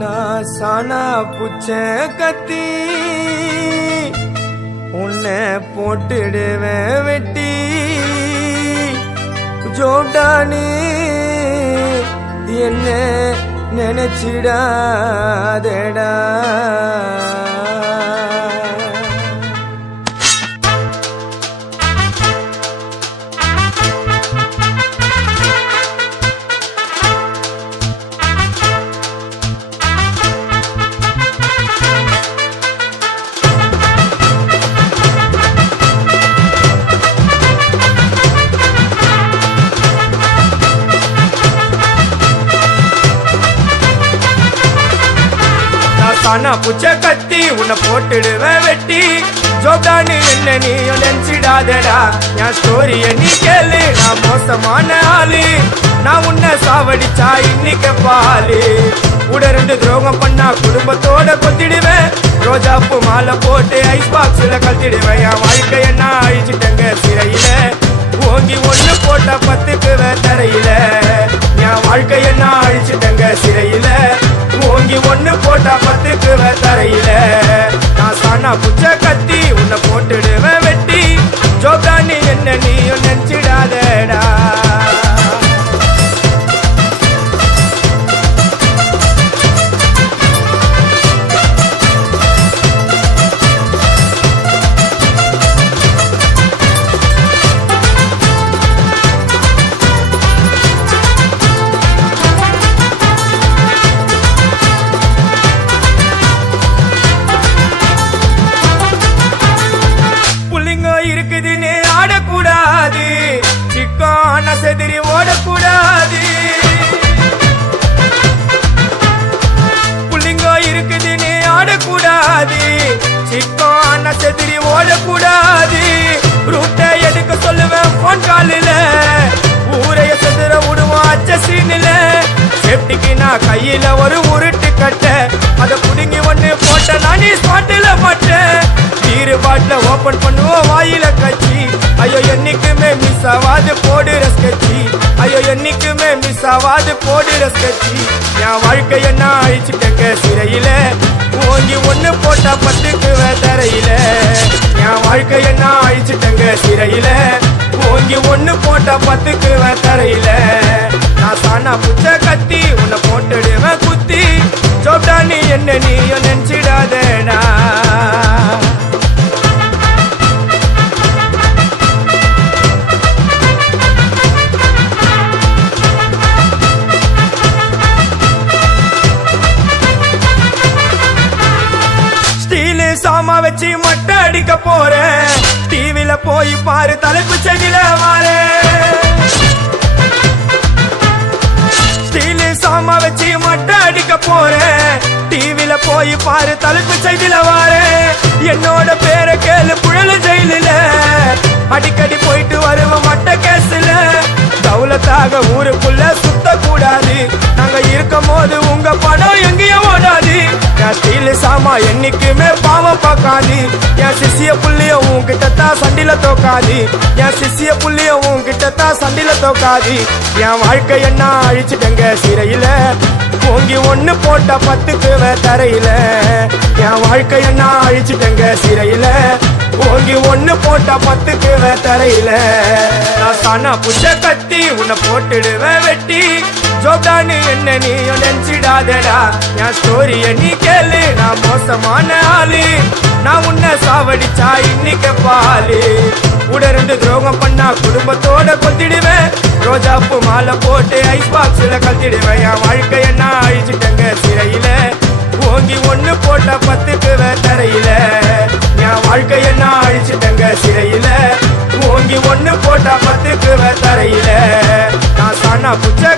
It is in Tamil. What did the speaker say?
நான் சானா புச்ச கத்தி உன்னை போட்டுடுவேன் வெட்டி ஜோடானு என்ன நினைச்சிடாதடா. சானா புச்ச கத்தி உன்னை போட்டுடுவேன் வெட்டி ஜோப்டானு என்ன நீயும் நினைச்சிடாதடா. என் ஸ்டோரிய நீ கேளு, நான் மோசமான ஆளு. நான் உன்னை சாவடிச்சா இன்னைக்கு பாலு. உடருந்து துரோகம் பண்ணா குடும்பத்தோட கொத்திடுவேன். ரோஜாப்பு மாலை போட்டு ஐஸ் பாக்ஸ்ல கத்திடுவேன். என் வாழ்க்கைய நான் அழிச்சிட்டங்க சிறையில. ஓங்கி ஒண்ணு போட்ட பத்துக்குவேன் தரையில. என் வாழ்க்கைய நான் அழிச்சிட்டங்க சிறையில. ஓங்கி ஒண்ணு போட்டா பத்துக்குவேன் தரையில. நான் சானா புச்ச கத்தி உன்னை போட்டுடுவேன் வெட்டி ஜோப்டானு என்ன நீயும் நினைச்சிடாதடா. இருக்குதுன்னு ஆடக்கூடாது, சிக்கான செதிரி ஓடக்கூடாது. புள்ளிங்க இருக்குதுன்னு ஆடக்கூடாது, சிக்கான செதிரி ஓடக்கூடாது. ரூட்டை எடுக்க சொல்லுவேன் போன் காலில, ஊரைய செதுற விடுவான் அச்ச சீனில. சேப்டிக்கு நான் கையில ஒரு உருட்டு கட்ட, அதை புடுங்கி ஒண்ணு போட்ட நானே ஸ்பாட்டில மாட்டேன். தீரு பாட்டில ஓபன் பண்ணுவோம் வாயில கட்சி. ஐயோ என்னைக்குமே மிஸ் ஆவாது போடுற ஸ்கெட்சி. ஐயோ என்னைக்குமே மிஸ் ஆவாது போடுற ஸ்கெட்சி. என் வாழ்க்கைய நான் அழிச்சிட்டங்க சிறையில. ஓங்கி ஒண்ணு போட்டா பத்துக்குவேன் தரையில. என் வாழ்க்கைய நான் அழிச்சிட்டங்க சிறையில. ஓங்கி ஒண்ணு போட்டா பத்துக்குவேன் தரையில. நான் சானா புச்ச கத்தி உன்னை போட்டுடுவேன் குத்தி ஜோப்டானு என்ன நீயும் நினைச்சிடாதடா. சாமா வச்சு மட்டை அடிக்க போறேன். டிவில போய் பாரு தலைப்பு செடியில வாரேன். ஸ்டீலு சாமா வச்சு மட்டை அடிக்க போறேன். டிவில போய் பாரு தலைப்பு செய்தில வாரேன். என்னோட பேரை கேளு புழல ஜெயிலில. அடிக்கடி போயிட்டு வருவோம் மட்ட கேஸ்ல. தௌலத்தாக ஊருக்குள்ள சுத்த கூடாது. நாங்க இருக்கும் போது உங்க படம் எங்கேயும் ஓடாது. என் ஸ்டீலு சாமா என்னைக்குமே பாவம் பார்க்காது. என் சிசிய புள்ளிய உன்கிட்டத்தான் சண்டில தோக்காது. என் சிசிய புள்ளிய உன்கிட்டத்தான் சண்டில தோக்காது. என் வாழ்க்கைய நான் அழிச்சிட்டங்க சிறையில. ஓங்கி ஒண்ணு போட்டா பத்துக்குவேன் தரையில. என் வாழ்க்கைய நான் அழிச்சிட்டங்க சிறையில. ஓங்கி ஒண்ணு போட்டா பத்துக்குவேன் தரையில. நான் சானா புச்ச கத்தி உன்னை போட்டுடுவேன் வெட்டி ஜோப்டானு என்ன நீயும் நினைச்சிடாதடா. என் ஸ்டோரிய நீ கேளு, நான் மோசமான ஆளு. நான் உன்னை சாவடிச்சா இன்னைக்கு பாலு. உடருந்து துரோகம் பண்ணா குடும்பத்தோட கொத்திடுவேன். ரோஜாப்பு மாலை போட்டு ஐஸ் பாக்ஸ்ல கத்திடுவேன். என் வாழ்க்கைய நான் அழிச்சிட்டங்க சிறையில. ஓங்கி ஒண்ணு போட்டா பத்துக்குவேன் தரையில. என் வாழ்க்கைய நான் அழிச்சிட்டங்க சிறையில. ஓங்கி ஒண்ணு போட்டா பத்துக்குவேன் தரையில. நான் சானா புச்ச